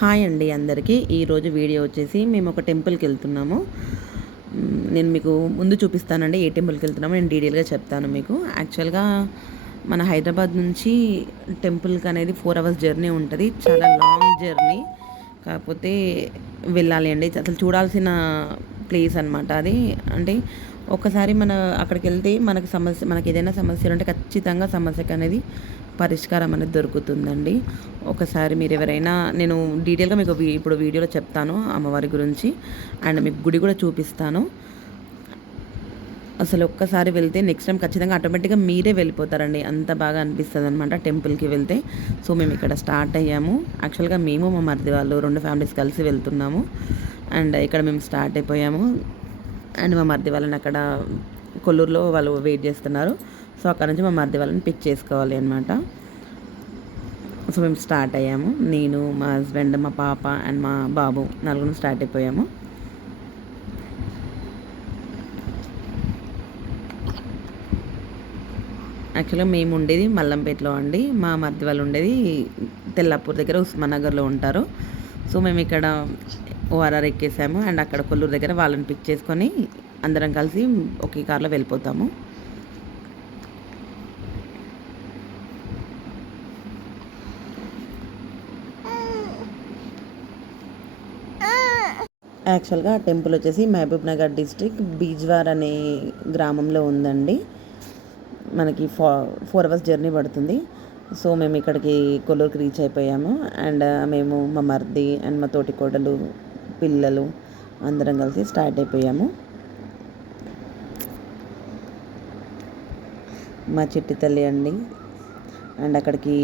Hi అండి అందరికీ. ఈరోజు వీడియో వచ్చేసి మేము ఒక టెంపుల్కి వెళ్తున్నాము. నేను మీకు ముందు చూపిస్తానండి ఏ టెంపుల్కి వెళ్తున్నామో నేను డీటెయిల్గా చెప్తాను మీకు. యాక్చువల్గా మన హైదరాబాద్ నుంచి టెంపుల్కి అనేది 4 అవర్స్ జర్నీ ఉంటుంది. చాలా లాంగ్ జర్నీ, కాకపోతే వెళ్ళాలి అండి. అసలు చూడాల్సిన ప్లేస్ అనమాట అది. అంటే ఒక్కసారి అక్కడికి వెళ్తే మనకి ఏదైనా సమస్యలు ఉంటే ఖచ్చితంగా సమస్యకు అనేది పరిష్కారం అనేది దొరుకుతుందండి. ఒకసారి మీరు ఎవరైనా, నేను డీటెయిల్గా మీకు ఇప్పుడు వీడియోలో చెప్తాను అమ్మవారి గురించి, అండ్ మీకు గుడి కూడా చూపిస్తాను. అసలు ఒక్కసారి వెళ్తే నెక్స్ట్ టైం ఖచ్చితంగా ఆటోమేటిక్గా మీరే వెళ్ళిపోతారండి. అంత బాగా అనిపిస్తుంది అనమాట టెంపుల్కి వెళ్తే. సో మేము ఇక్కడ స్టార్ట్ అయ్యాము. యాక్చువల్గా మేము మా మరిది వాళ్ళు 2 ఫ్యామిలీస్ కలిసి వెళ్తున్నాము. అండ్ ఇక్కడ మేము స్టార్ట్ అయిపోయాము. అండ్ మా మరిది వాళ్ళని అక్కడ కొల్లూరులో వాళ్ళు వెయిట్ చేస్తున్నారు. సో అక్కడ నుంచి మా మరిది వాళ్ళని పిక్ చేసుకోవాలి అనమాట. సో మేము స్టార్ట్ అయ్యాము. నేను, మా హస్బెండ్, మా పాప అండ్ మా బాబు నలుగురు స్టార్ట్ అయిపోయాము. యాక్చువల్గా మేము ఉండేది మల్లంపేటలో అండి. మా మరిది వాళ్ళు ఉండేది తెల్లాపూర్ దగ్గర ఉస్మాన్ నగర్లో ఉంటారు. సో మేము ఇక్కడ ఓఆర్ఆర్ ఎక్కేసాము. అండ్ అక్కడ కొల్లూరు దగ్గర వాళ్ళని పిక్ చేసుకొని అందరం కలిసి ఒకే కార్లో వెళ్ళిపోతాము. యాక్చువల్గా టెంపుల్ వచ్చేసి మహబూబ్ నగర్ డిస్ట్రిక్ట్ బీజ్వార్ అనే గ్రామంలో ఉందండి. మనకి 4 అవర్స్ జర్నీ పడుతుంది. సో మేము ఇక్కడికి కొల్లూరుకి రీచ్ అయిపోయాము. అండ్ మేము మా మర్ది అండ్ మా తోటి కోడలు, పిల్లలు అందరం కలిసి స్టార్ట్ అయిపోయాము. మా చిట్టి తల్లి అండి. అండ్ అక్కడికి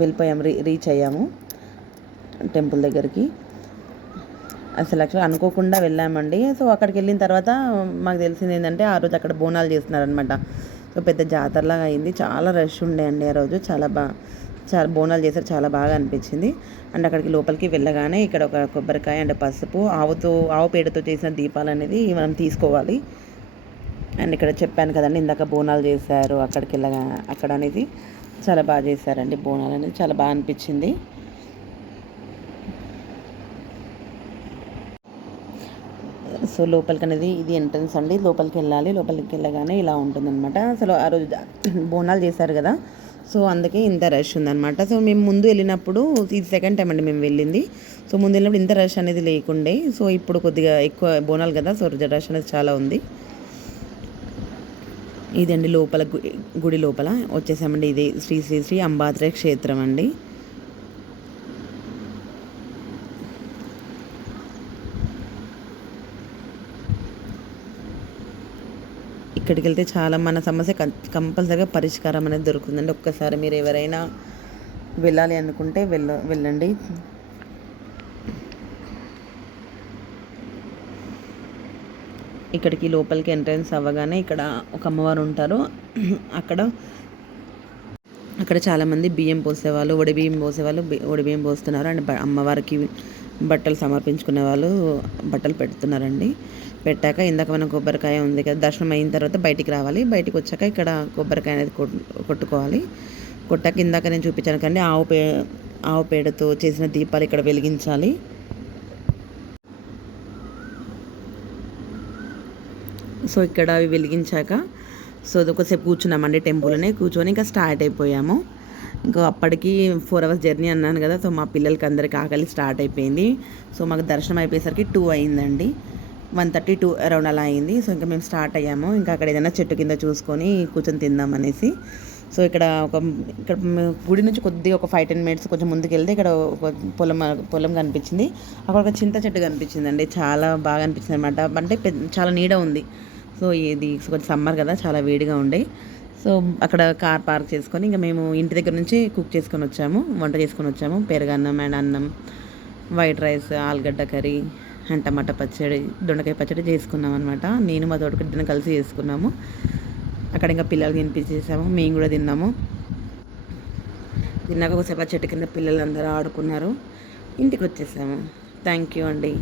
వెళ్ళిపోయాము, రీచ్ అయ్యాము టెంపుల్ దగ్గరికి. అసలు యాక్చువల్గా అనుకోకుండా వెళ్ళామండి. సో అక్కడికి వెళ్ళిన తర్వాత మాకు తెలిసింది ఏంటంటే ఆ రోజు అక్కడ బోనాలు చేస్తున్నారనమాట. సో పెద్ద జాతరలాగా అయింది. చాలా రష్ ఉండే అండి ఆ రోజు. చాలా బోనాలు చేశారు. చాలా బాగా అనిపించింది. అండ్ అక్కడికి లోపలికి వెళ్ళగానే ఇక్కడ ఒక కొబ్బరికాయ అండ్ పసుపు, ఆవు పేడతో చేసిన దీపాలు అనేది మనం తీసుకోవాలి. అండ్ ఇక్కడ చెప్పాను కదండి ఇందాక బోనాలు చేశారు అక్కడికి వెళ్ళగా, అక్కడ అనేది చాలా బాగా చేశారండి బోనాలు అనేది. చాలా బాగా అనిపించింది. సో లోపలికి అనేది ఇది ఎంట్రన్స్ అండి. లోపలికి వెళ్ళాలి. లోపలికి వెళ్ళగానే ఇలా ఉంటుందన్నమాట. అసలు ఆ రోజు బోనాలు చేశారు కదా, సో అందుకే ఇంత రష్ ఉందన్నమాట. సో మేము ముందు వెళ్ళినప్పుడు, ఇది సెకండ్ టైం అండి మేము వెళ్ళింది. సో ముందు వెళ్ళినప్పుడు ఇంత రష్ అనేది లేకుండే. సో ఇప్పుడు కొద్దిగా ఎక్కువ బోనాలు కదా, సో రష్ అనేది చాలా ఉంది. ఇదండి లోపల గుడి లోపల వచ్చేసామండి. ఇది శ్రీ శ్రీ శ్రీ అంబాద్రి క్షేత్రం అండి. ఇక్కడికి వెళ్తే చాలా మన సమస్య కంపల్సరీగా పరిష్కారం అనేది దొరుకుతుందండి. ఒక్కసారి మీరు ఎవరైనా వెళ్ళాలి అనుకుంటే వెళ్ళండి. ఇక్కడికి లోపలికి ఎంట్రన్స్ అవ్వగానే ఇక్కడ ఒక అమ్మవారు ఉంటారు. అక్కడ చాలామంది బియ్యం పోసేవాళ్ళు, ఒడిబియ్యం పోసేవాళ్ళు ఒడిబియ్యం పోస్తున్నారు. అండ్ అమ్మవారికి బట్టలు సమర్పించుకునే వాళ్ళు బట్టలు పెడుతున్నారండి. పెట్టాక ఇందాక మనం కొబ్బరికాయ ఉంది కదా, దర్శనం అయిన తర్వాత బయటికి రావాలి. బయటికి వచ్చాక ఇక్కడ కొబ్బరికాయ అనేది కొట్టుకోవాలి. కొట్టాక ఇందాక నేను చూపించాను కండి ఆవు పేడతో చేసిన దీపాలు ఇక్కడ వెలిగించాలి. సో ఇక్కడ అవి వెలిగించాక సో ఒకసేపు కూర్చున్నామండి టెంపుల్లోనే. కూర్చొని ఇంకా స్టార్ట్ అయిపోయాము. ఇంకా అప్పటికి 4 అవర్స్ జర్నీ అన్నాను కదా, సో మా పిల్లలకి అందరికి ఆకలి స్టార్ట్ అయిపోయింది. సో మాకు దర్శనం అయిపోయేసరికి 2 అయిందండి. 1:32 అరౌండ్ అలా అయింది. సో ఇంకా మేము స్టార్ట్ అయ్యాము. ఇంకా అక్కడ ఏదైనా చెట్టు కింద చూసుకొని కూర్చొని తిందామనేసి. సో ఇక్కడ గుడి నుంచి కొద్దిగా ఒక 5-10 మినిట్స్ కొంచెం ముందుకు వెళ్తే ఇక్కడ ఒక పొలం కనిపించింది. అక్కడ ఒక చింత చెట్టు కనిపించిందండి. చాలా బాగా అనిపించింది అనమాట. అంటే చాలా నీడ ఉంది. సో ఇది కొంచెం సమ్మర్ కదా, చాలా వేడిగా ఉండే. సో అక్కడ కార్ పార్క్ చేసుకొని ఇంకా మేము ఇంటి దగ్గర నుంచి వంట చేసుకొని వచ్చాము. పెరుగన్నం అండ్ అన్నం, వైట్ రైస్, ఆలుగడ్డ కర్రీ అండ్ టమాటా పచ్చడి, దొండకాయ పచ్చడి చేసుకున్నాం అనమాట. నేను మా తోటకి కలిసి చేసుకున్నాము. అక్కడ ఇంకా పిల్లలకి తినిపించేసాము, మేము కూడా తిన్నాము. తిన్నాక ఒకసేపు చెట్టు కింద పిల్లలందరూ ఆడుకున్నారు. ఇంటికి వచ్చేసాము. థ్యాంక్ యూ అండి.